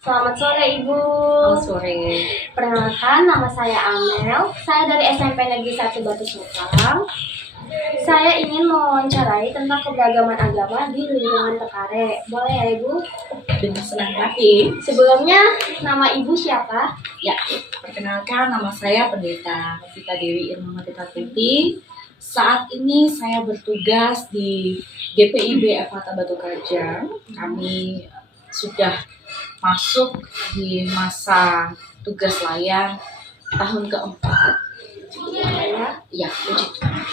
Selamat sore Ibu. Selamat sore. Perkenalkan, nama saya Amel. Saya dari SMP Negeri 1 Batu Sotang. Saya ingin mewawancarai tentang keberagaman agama di lingkungan Tekare. Boleh ya Ibu? Dengan senang hati. Sebelumnya, nama Ibu siapa? Ya, perkenalkan nama saya Pendeta Novita Dewi Irmawati Takriti. Saat ini saya bertugas di GPIB Efata Batu Kajang. Kami sudah masuk di masa tugas layan tahun keempat. Ya, puji Tuhan.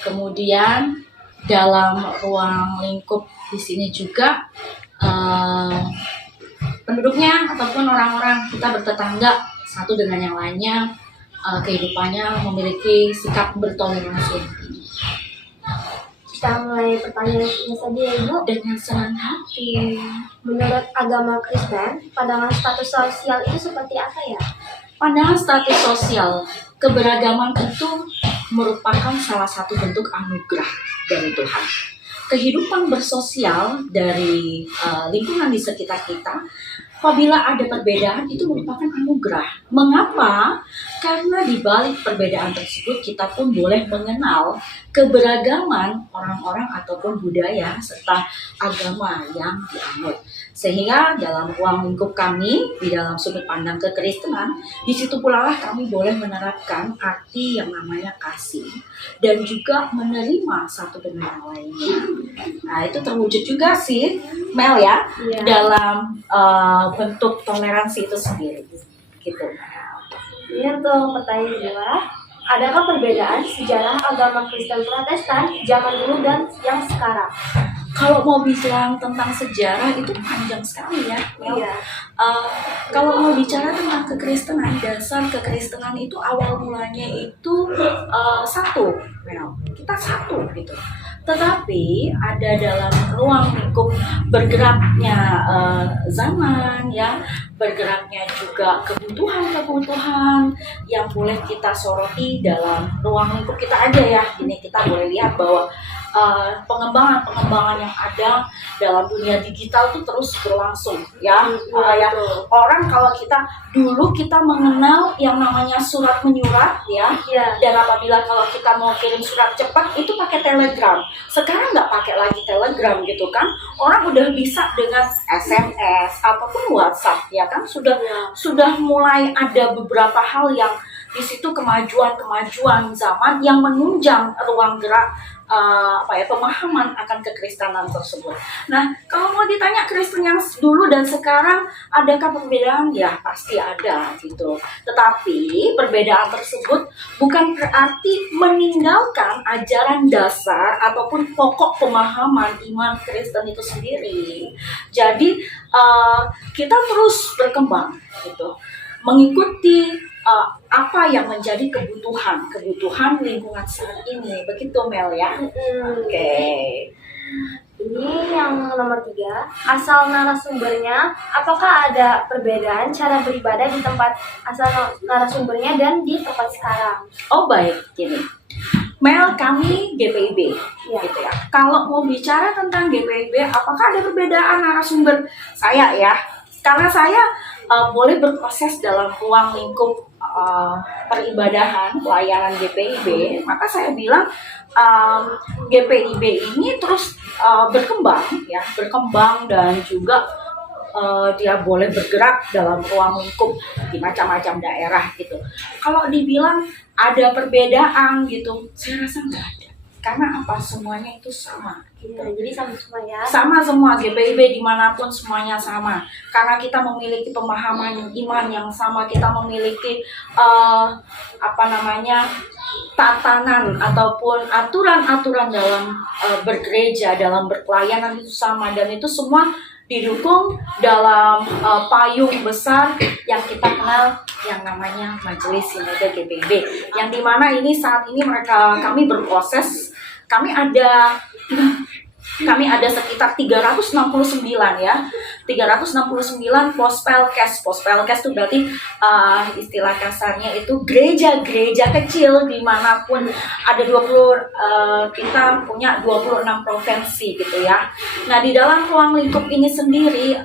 Kemudian dalam ruang lingkup di sini juga penduduknya ataupun orang-orang kita bertetangga satu dengan yang lainnya, kehidupannya memiliki sikap bertoleransi yang tinggi. Kita mulai pertanyaannya saja ya Ibu. Dengan senang hati. Menurut agama Kristen, pandangan status sosial itu seperti apa ya? Pandangan status sosial, keberagaman itu merupakan salah satu bentuk anugerah dari Tuhan. Kehidupan bersosial dari lingkungan di sekitar kita, apabila ada perbedaan itu merupakan anugerah. Mengapa? Karena di balik perbedaan tersebut kita pun boleh mengenal keberagaman orang-orang ataupun budaya serta agama yang dianut. Sehingga dalam ruang lingkup kami, di dalam sudut pandang kekristenan, di situ pula lah kami boleh menerapkan arti yang namanya kasih dan juga menerima satu dengan yang lainnya. Nah, itu terwujud juga sih, Mel ya, Iya. dalam bentuk toleransi itu sendiri. Gitu. Ini untuk pertanyaan kedua. Adakah perbedaan sejarah agama Kristen Protestan zaman dulu dan yang sekarang? Kalau mau bilang tentang sejarah itu panjang sekali ya. Mel. Iya. Kalau mau bicara tentang kekristenan, dasar kekristenan itu awal mulanya itu satu, Mel. Kita satu gitu. Tetapi ada dalam ruang lingkup bergeraknya zaman ya, bergeraknya juga kebutuhan-kebutuhan yang boleh kita soroti dalam ruang lingkup kita aja ya. Ini kita boleh lihat bahwa pengembangan-pengembangan yang ada dalam dunia digital itu terus berlangsung ya. Ya. Orang kalau dulu kita mengenal yang namanya surat menyurat ya. Iya. Dan apabila kalau kita mau kirim surat cepat itu pakai telegram. Sekarang nggak pakai lagi telegram gitu kan. Orang udah bisa dengan SMS ataupun WhatsApp ya kan. Sudah mulai ada beberapa hal yang di situ kemajuan zaman yang menunjang ruang gerak pemahaman akan kekristenan tersebut. Nah, kalau mau ditanya Kristen yang dulu dan sekarang adakah perbedaan? Ya, pasti ada gitu. Tetapi perbedaan tersebut bukan berarti meninggalkan ajaran dasar ataupun pokok pemahaman iman Kristen itu sendiri. Jadi kita terus berkembang gitu, mengikuti apa yang menjadi kebutuhan lingkungan saat ini, begitu Mel ya. Oke. Ini yang nomor 3, asal narasumbernya, apakah ada perbedaan cara beribadah di tempat asal narasumbernya dan di tempat sekarang? Oh baik, gini. Mel, kami GPIB, gitu ya. Kalau mau bicara tentang GPIB, apakah ada perbedaan narasumber saya ya? Karena saya boleh berproses dalam ruang lingkup peribadahan, pelayanan GPIB, maka saya bilang GPIB ini terus berkembang dan juga dia boleh bergerak dalam ruang lingkup di macam-macam daerah gitu. Kalau dibilang ada perbedaan gitu, saya rasa nggak ada. Karena apa? Semuanya itu sama. Jadi sama semua ya. Sama semua, GPIB dimanapun semuanya sama. Karena kita memiliki pemahaman iman yang sama, kita memiliki tatanan ataupun aturan-aturan dalam bergereja, dalam berpelayanan itu sama, dan itu semua didukung dalam payung besar yang kita kenal yang namanya Majelis Sinode GPIB, yang dimana ini saat ini kami berproses, kami ada Kami ada sekitar 369 ya. 369 Pospelkes. Pospelkes itu berarti istilah kasarnya itu gereja-gereja kecil dimanapun ada 20, kita punya 26 provinsi gitu ya. Nah, di dalam ruang lingkup ini sendiri,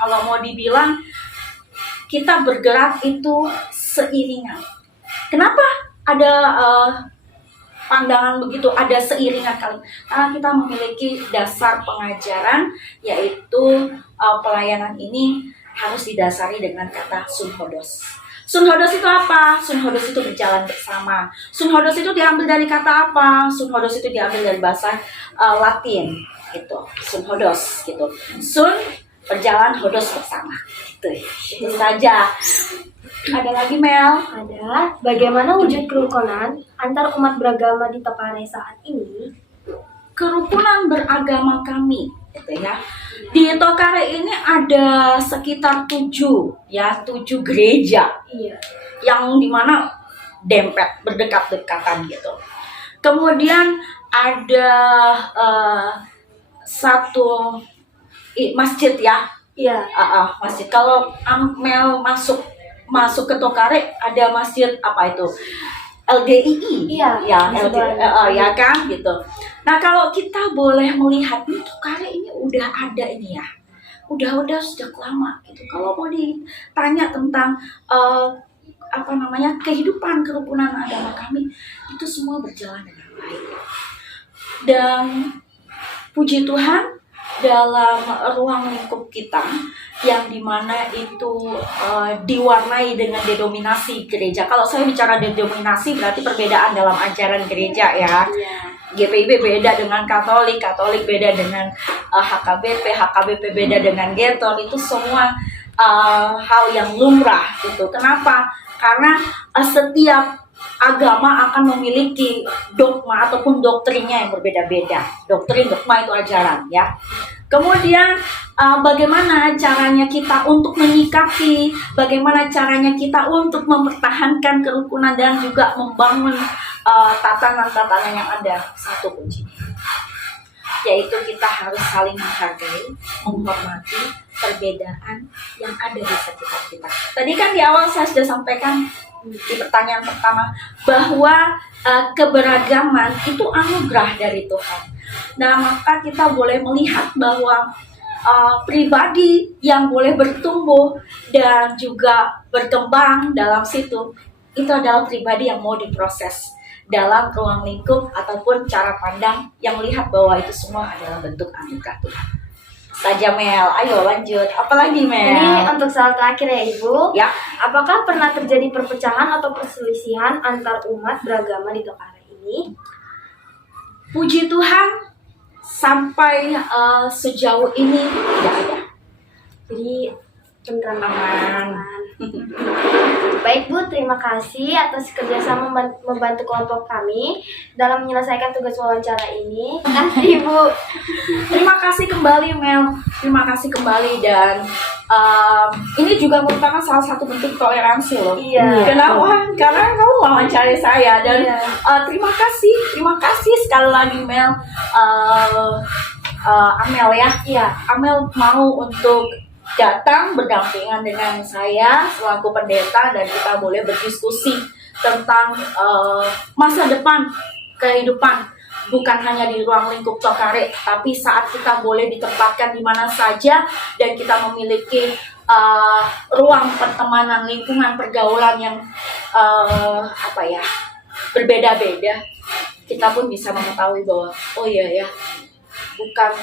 kalau mau dibilang kita bergerak itu seiringan. Kenapa ada pandangan begitu, ada seiringan kali? Karena kita memiliki dasar pengajaran, yaitu pelayanan ini harus didasari dengan kata sunhodos. Sunhodos itu apa? Sunhodos itu berjalan bersama. Sunhodos itu diambil dari kata apa? Sunhodos itu diambil dari bahasa Latin gitu. Sunhodos gitu. Sun berjalan, hodos bersama. Itu saja. Ada lagi, Mel? Ada, bagaimana wujud kerukunan antar umat beragama di Tokare saat ini? Kerukunan beragama kami, gitu ya. Di Tokare ini ada sekitar 7 gereja. Iya. Yang dimana dempet, berdekat-dekatan gitu. Kemudian ada satu masjid ya. Iya. Masjid. Kalau Mel masuk ke Tokare ada masjid apa itu? LGII. Iya. Ya, ya kan gitu. Nah, kalau kita boleh melihat nih, Tokare ini udah ada ini ya. Udah sejak lama gitu. Kalau mau ditanya tentang kehidupan kerukunan agama kami, itu semua berjalan dengan baik. Dan puji Tuhan, dalam ruang lingkup kita yang dimana itu diwarnai dengan denominasi gereja. Kalau saya bicara denominasi berarti perbedaan dalam ajaran gereja ya. GPIB beda dengan Katolik, Katolik beda dengan HKBP, HKBP beda dengan Getor. Itu semua hal yang lumrah gitu. Kenapa? Karena setiap agama akan memiliki dogma ataupun doktrinnya yang berbeda-beda. Doktrin, dogma itu ajaran ya. Kemudian bagaimana caranya kita untuk menyikapi, bagaimana caranya kita untuk mempertahankan kerukunan dan juga membangun tatanan-tatanan yang ada. Satu kuncinya, yaitu kita harus saling menghargai, menghormati perbedaan yang ada di sekitar kita. Tadi kan di awal saya sudah sampaikan di pertanyaan pertama bahwa keberagaman itu anugerah dari Tuhan. Nah, maka kita boleh melihat bahwa pribadi yang boleh bertumbuh dan juga berkembang dalam situ, itu adalah pribadi yang mau diproses dalam ruang lingkup ataupun cara pandang yang melihat bahwa itu semua adalah bentuk anugerah Tuhan. Saja, Mel. Ayo lanjut. Apalagi, Mel? Ini untuk soal terakhir ya, Ibu. Ya. Apakah pernah terjadi perpecahan atau perselisihan antar umat beragama di Tokare ini? Puji Tuhan, sampai sejauh ini tidak ada. Jadi tentram, Aman. Baik, Bu, terima kasih atas kerjasama membantu kelompok kami dalam menyelesaikan tugas wawancara ini. Terima kasih, Bu. Terima kasih kembali, Mel. Terima kasih kembali, dan ini juga merupakan salah satu bentuk toleransi loh. Iya. Kenapa? Karena kamu wawancari saya, dan Iya. terima kasih sekali lagi, Mel. Amel ya. Iya. Amel mau untuk datang berdampingan dengan saya selaku pendeta, dan kita boleh berdiskusi tentang masa depan kehidupan, bukan hanya di ruang lingkup Tokare, tapi saat kita boleh ditempatkan di mana saja dan kita memiliki ruang pertemanan, lingkungan pergaulan yang berbeda-beda, kita pun bisa mengetahui bahwa oh iya ya, bukan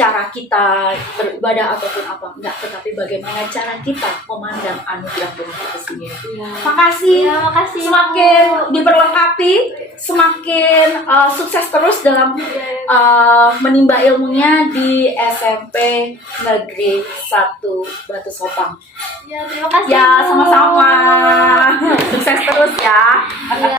cara kita beribadah ataupun apa, enggak, tetapi bagaimana cara kita memandang anugerah Tuhan itu sendiri. Makasih. Ya, makasih. Semakin diperlengkapi, semakin sukses terus dalam menimba ilmunya di SMP Negeri 1 Batu Sopang. Ya, terima kasih. Ya, Bu. sama-sama. Sukses terus ya.